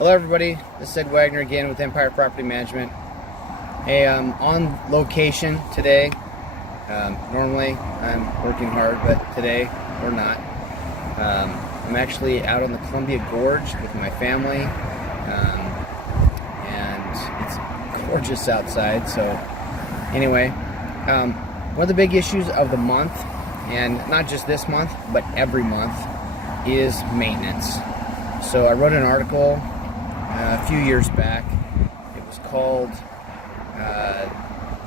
Hello everybody, this is Ed Wagner again with Empire Property Management. Hey, I'm on location today. Normally I'm working hard, but today we're not. I'm actually out on the Columbia Gorge with my family, and it's gorgeous outside. So anyway, one of the big issues of the month, and not just this month, but every month, is maintenance. So I wrote an article a few years back. It was called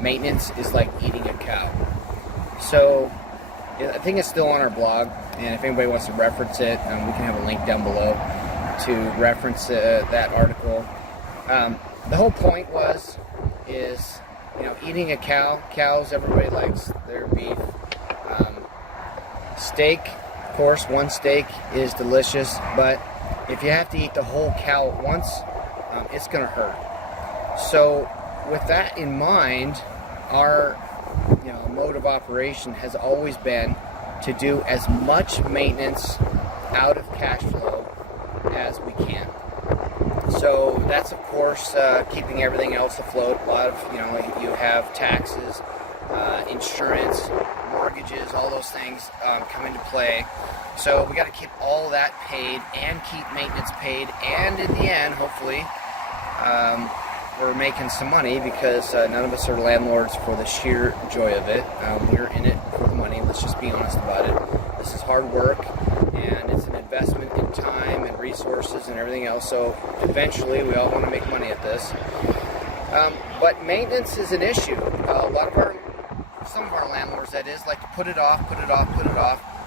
Maintenance is Like Eating a Cow. So I think it's still on our blog, and if anybody wants to reference it, we can have a link down below to reference that article. The whole point is eating a cow. Cows, everybody likes their beef. Steak, of course, one steak is delicious, but if you have to eat the whole cow at once, it's going to hurt. So with that in mind, our mode of operation has always been to do as much maintenance out of cash flow as we can. So that's, of course, keeping everything else afloat. A lot of, you have taxes, insurance, mortgages, all those things come into play. So we got to keep all that paid and keep maintenance paid, and in the end, hopefully, we're making some money, because none of us are landlords for the sheer joy of it. We're in it for the money. Let's just be honest about it. This is hard work, and it's an investment in time and resources and everything else. So eventually, we all want to make money at this. But maintenance is an issue. Some of our landlords, that is, like to put it off.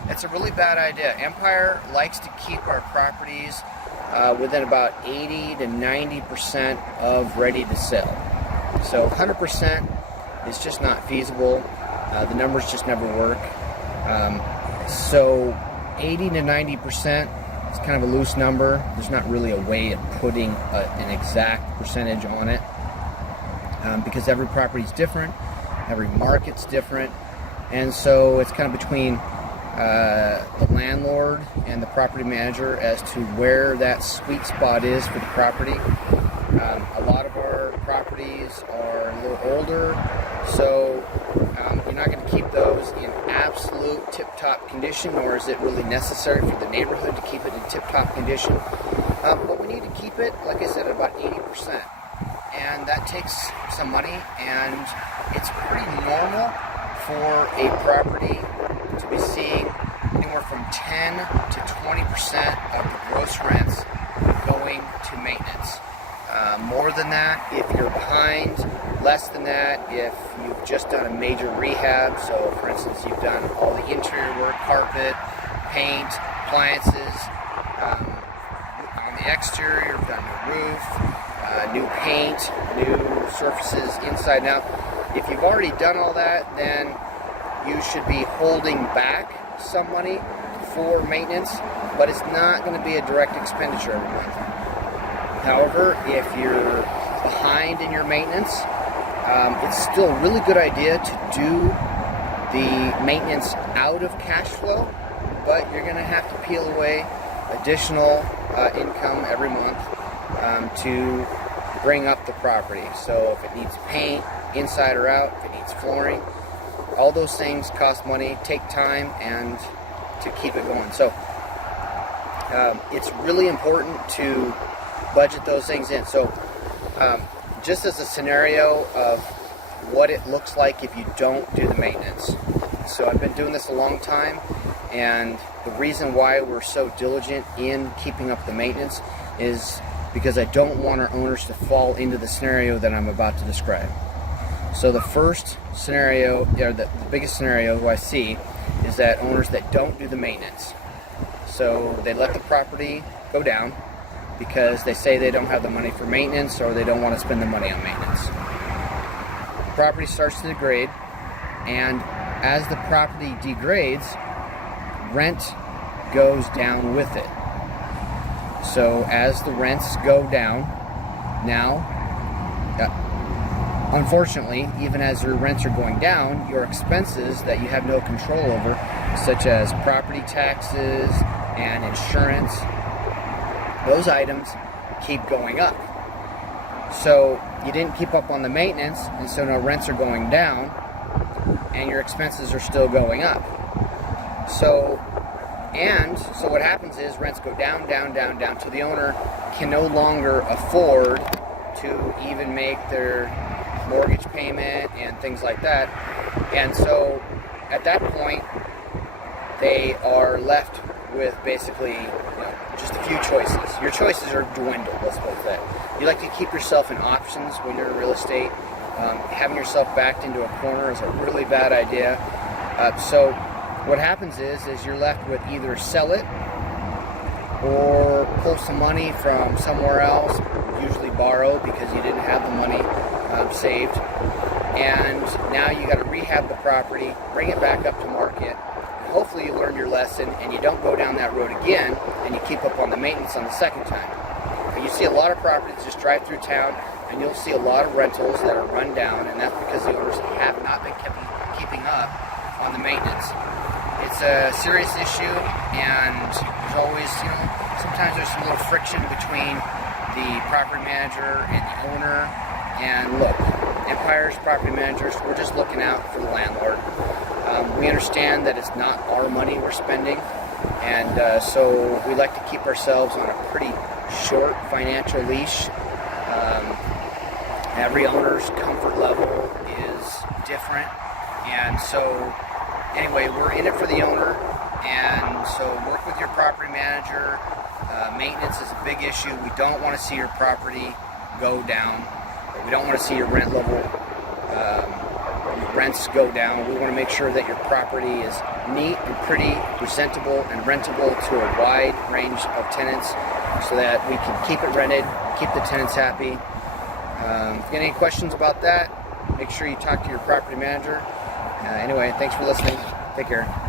It's a really bad idea. Empire likes to keep our properties within about 80 to 90% of ready to sell. So 100% is just not feasible. The numbers just never work. So 80 to 90% is kind of a loose number. There's not really a way of putting an exact percentage on it, because every property is different, every market's different, and so it's kind of between the landlord and the property manager as to where that sweet spot is for the property. A lot of our properties are a little older, so you're not going to keep those in absolute tip-top condition, nor is it really necessary for the neighborhood to keep it in tip-top condition. But we need to keep it, like I said, at about 80%. And that takes some money, and it's pretty normal for a property to be seeing anywhere from 10 to 20% of the gross rents going to maintenance. More than that if you're behind, less than that if you've just done a major rehab. So for instance, you've done all the interior work, carpet, paint, appliances, on the exterior, you've done new roof, new paint, new surfaces inside and out. If you've already done all that, then you should be holding back some money for maintenance, but it's not going to be a direct expenditure every month. However, if you're behind in your maintenance, it's still a really good idea to do the maintenance out of cash flow, but you're going to have to peel away additional income every month to bring up the property. So if it needs paint, inside or out, if it needs flooring, all those things cost money, take time, and to keep it going. So it's really important to budget those things in. So just as a scenario of what it looks like if you don't do the maintenance. So I've been doing this a long time, and the reason why we're so diligent in keeping up the maintenance is because I don't want our owners to fall into the scenario that I'm about to describe. So the first scenario, or the biggest scenario I see, is that owners that don't do the maintenance. So they let the property go down because they say they don't have the money for maintenance, or they don't want to spend the money on maintenance. The property starts to degrade, and as the property degrades, rent goes down with it. So as the rents go down, now, unfortunately, even as your rents are going down, your expenses that you have no control over, such as property taxes and insurance, those items keep going up. So you didn't keep up on the maintenance, and so now rents are going down, and your expenses are still going up. So what happens is rents go down, down, down, down, till the owner can no longer afford to even make their mortgage payment and things like that. And so at that point, they are left with basically just a few choices. Your choices are dwindled, let's put it that. You like to keep yourself in options when you're in real estate. Having yourself backed into a corner is a really bad idea. So what happens is you're left with either sell it or pull some money from somewhere else, usually borrow because you didn't have the money saved, and now you got to rehab the property, bring it back up to market. Hopefully you learn your lesson and you don't go down that road again, and you keep up on the maintenance on the second time. But you see a lot of properties just drive through town, and you'll see a lot of rentals that are run down, and that's because the owners have not been keeping up on the maintenance. It's a serious issue, and there's always, sometimes there's some little friction between the property manager and the owner. And look, Empire's property managers, we're just looking out for the landlord. We understand that it's not our money we're spending, and so we like to keep ourselves on a pretty short financial leash. Every owner's comfort level is different, and so anyway, we're in it for the owner, and so work with your property manager. Maintenance is a big issue. We don't want to see your property go down. We don't want to see your rent level, rents go down. We want to make sure that your property is neat and pretty, presentable, and rentable to a wide range of tenants so that we can keep it rented, keep the tenants happy. If you got any questions about that, make sure you talk to your property manager. Anyway, thanks for listening. Take care.